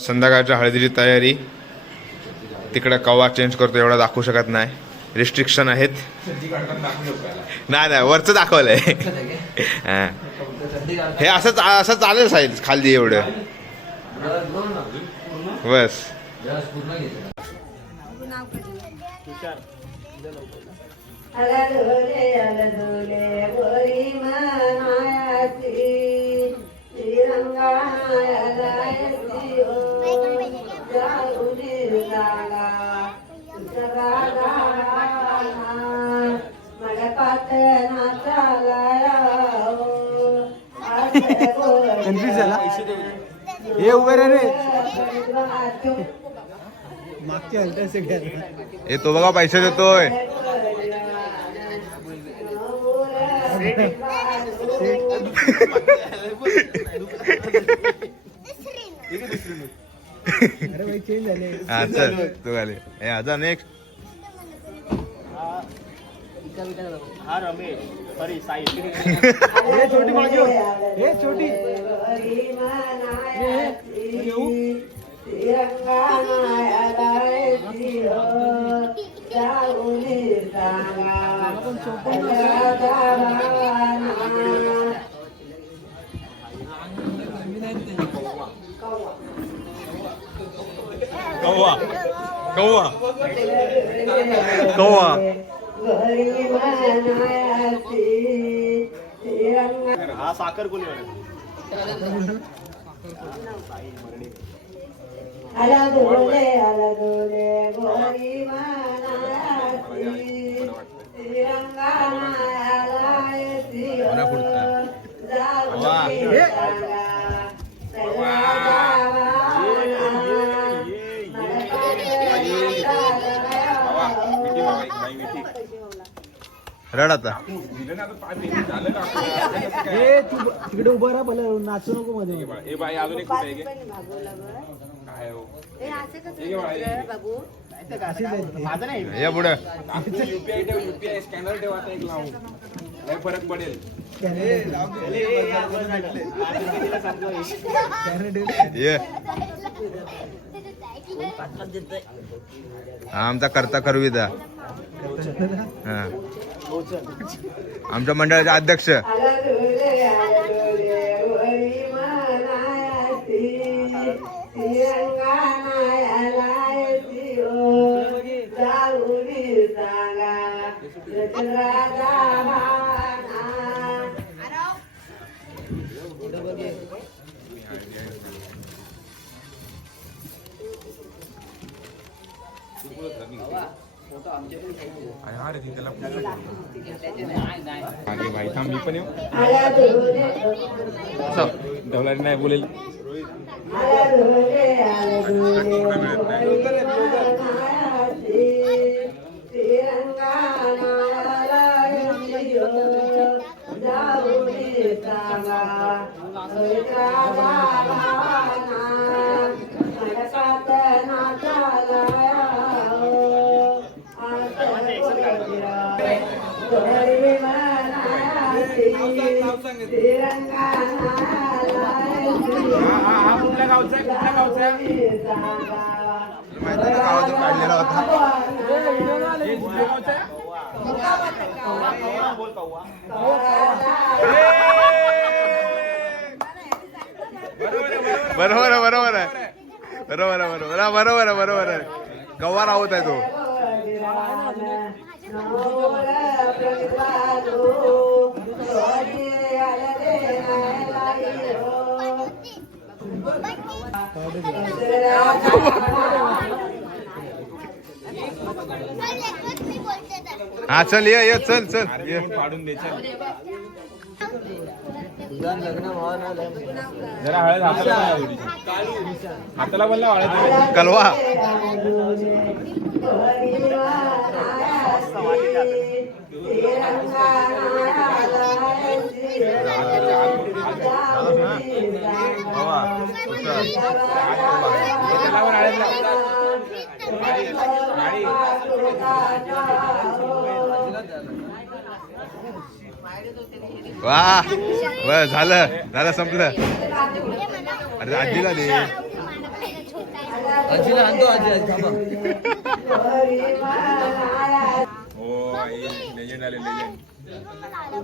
संध्याकाळच्या हळदीची तयारी. तिकडे कवा चेंज करतो एवढा दाखवू शकत नाही, रिस्ट्रिक्शन आहेत. नाही नाही वरचं दाखवलंय. हे असं असं चालेल साईज खाली एवढं बस. कन्फ्युज झाला हे उभे रे मागच्या हलत्या सगळ्यात हे तो बघा पैसे देतोय. अरे भाई चेंज झाले. हा चल तू आले. हे आता नेक्स्ट हा रमेश सॉरी साई हे छोटी मागे हो. हे छोटी कौवा कौवा कौवा हा साखर कोणी आला दोले गोरी मानासी तिरंगा आलायसी रड आता. हे तू तिकडे उभं राहा पहिला नाचू नको मध्ये. या पुढे स्कॅनर ठेवा एक लावून फरक पडेल. ये आमचा करता करविदा. हा आमच्या मंडळाचे अध्यक्ष. भाई थांब मी पण येऊ डवलारी नाही बोलेल. कुठल्या गावचा आहे कुठल्या गावचा आहे गावातून काढलेला होता. कुठल्या गावचा आहे. बरोबर आहे बरोबर आहे बरोबर आहे बरोबर आहे बरोबर आहे बरोबर आहे. कव्वा राहत आहे तो. हा चल ये चल चल ये. पाडून द्यायचं जरा हळद हाताला हाताला बोलला हळद कलवा वाह बस झालं झालं संपलं. अरे आजीला दे. आजीला आणतो आजी थांबा. हो लेजेंड आले लेजेंड.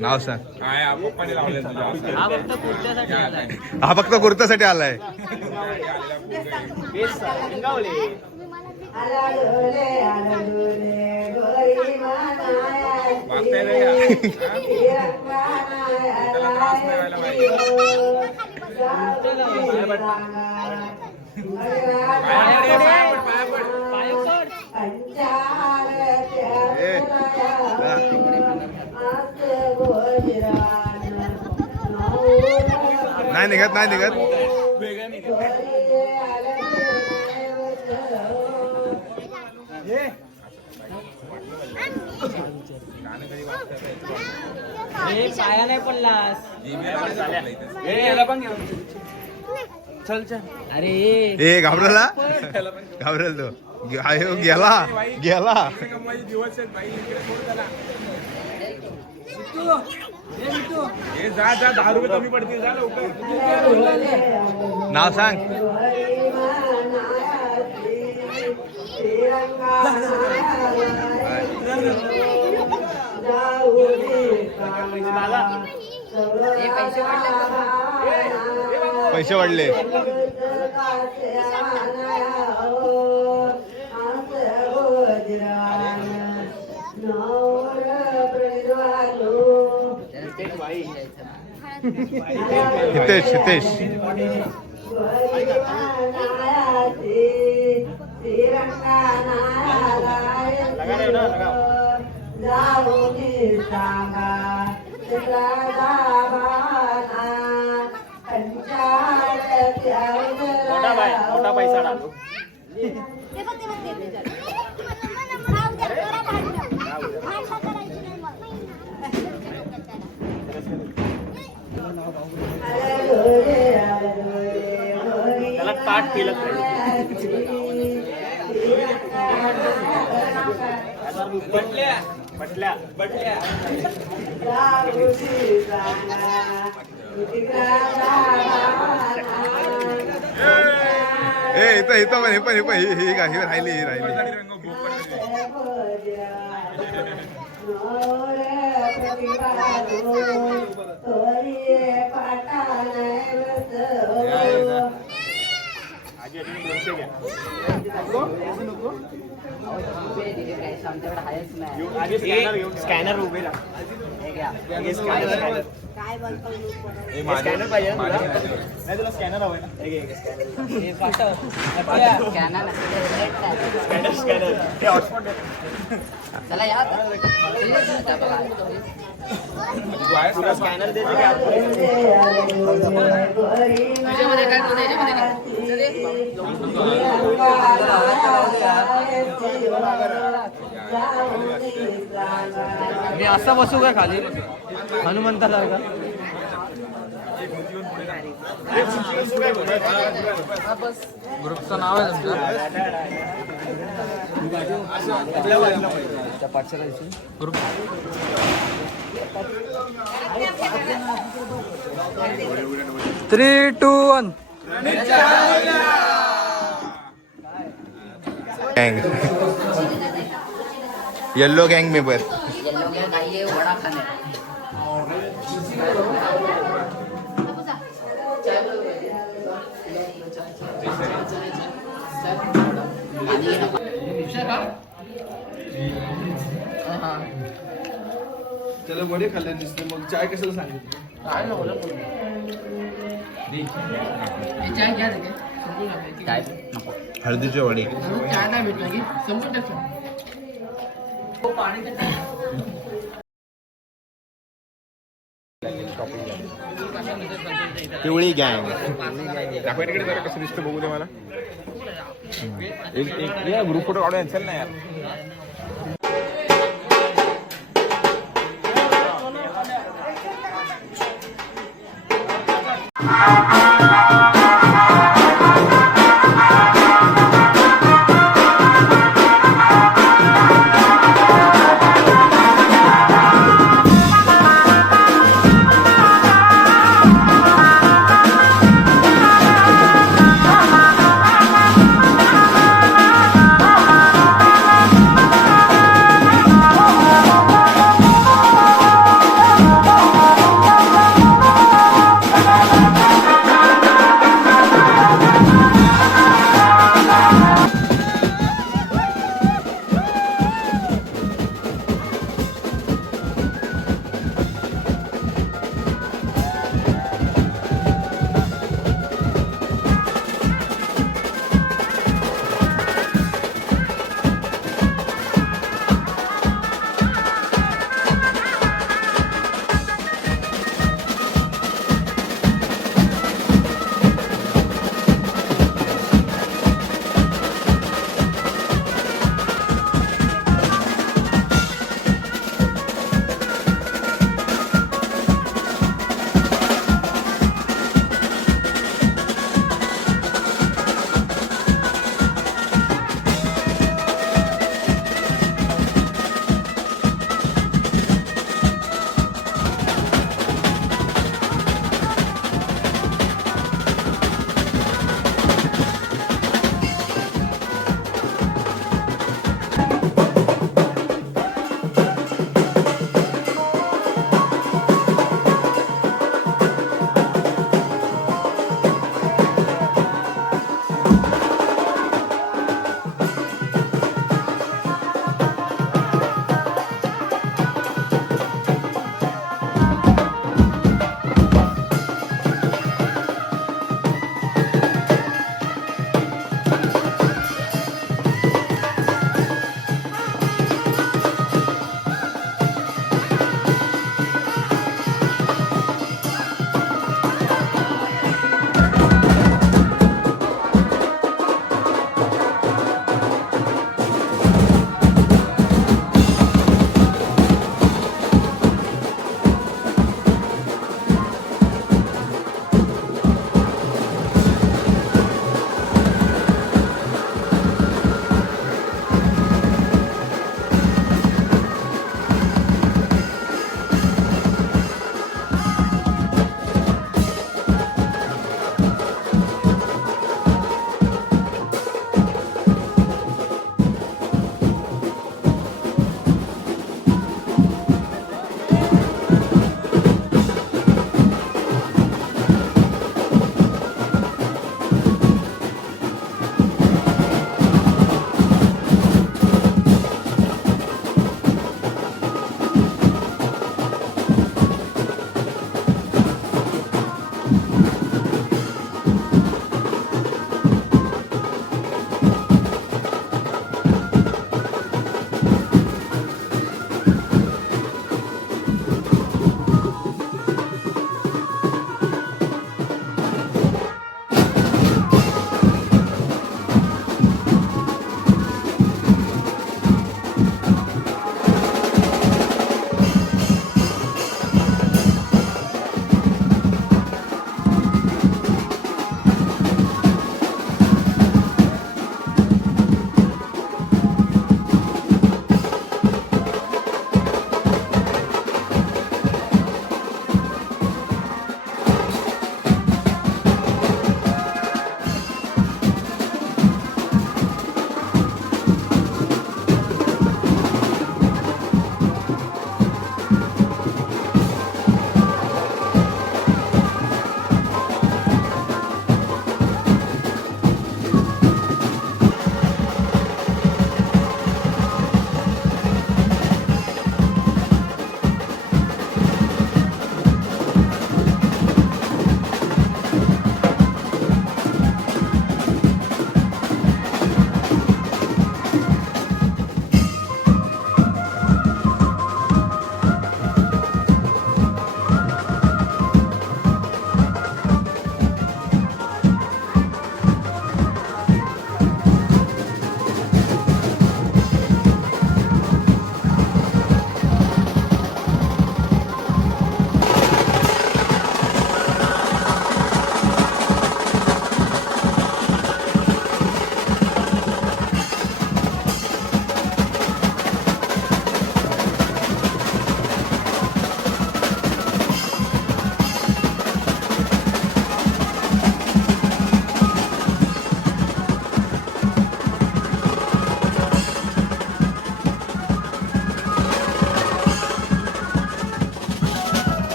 नाव सांग. काय पप्पाने लावले तुझ्या हा फक्त पुढच्यासाठी आलाय. हा फक्त कुर्तासाठी आलाय. मागताय रे या. त्याला त्रास नाही व्हायला नाही निघत नाही निघत. पाया नाही पडलास. चल चल. अरे ए घाबरला घाबरेल तो. आयो गेला गेला. दिवस आहेत बाई इकडे सोड त्याला. हे जा जा 10 रुपये कमी पडतील जा लवकर. नाव सांग. पैसे वाढले. हितेश हितेश मोठा पैसा डालो. त्याला ताट पिलं बटल्या बटल्या बटल्या. ए इथं इथं पण हे पण हे पण ही राहिली ही राहिली. स्कॅनर उभे राहा. स्कॅनर पाहिजे ना तुला? नाही तुला स्कॅनर हवंय ना. स्कॅनर स्कॅनर हे हॉटस्पॉट तुला स्कॅनर देते का? मी असा बसू का खाली हनुमंतासारखा? ग्रुपचं नाव आहे तुमचं पाठशाला ग्रुप. 3, 2, 1 गैंग येलो गैंग में बस. येलो गैंग आई है वड़ा खाने. त्याला वडे खाल्ले दिसते मग चाय कशाला सांगितलं? काय घ्या रे काय नको. हळदीचे वडे. चाय नाही भेटला की संपून टाकतो. पिवळी गँग. दाखवा तिकडे जरा कसं दिसतं बघू दे मला. एक ग्रुप फोटो काढूया चल ना यार.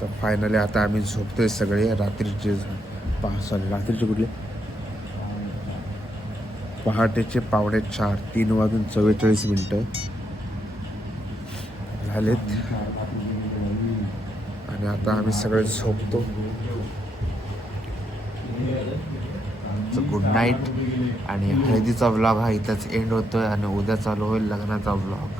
तर फायनली आता आम्ही झोपतोय सगळे. रात्रीचे रात्रीचे कुठले पहाटेचे 4:45 3:44 झालेत आणि आता आम्ही सगळे झोपतो. Good night. आणि हळदीचा व्लॉग हा इथंच एंड होतोय आणि उद्या चालू होईल लग्नाचा व्लॉग.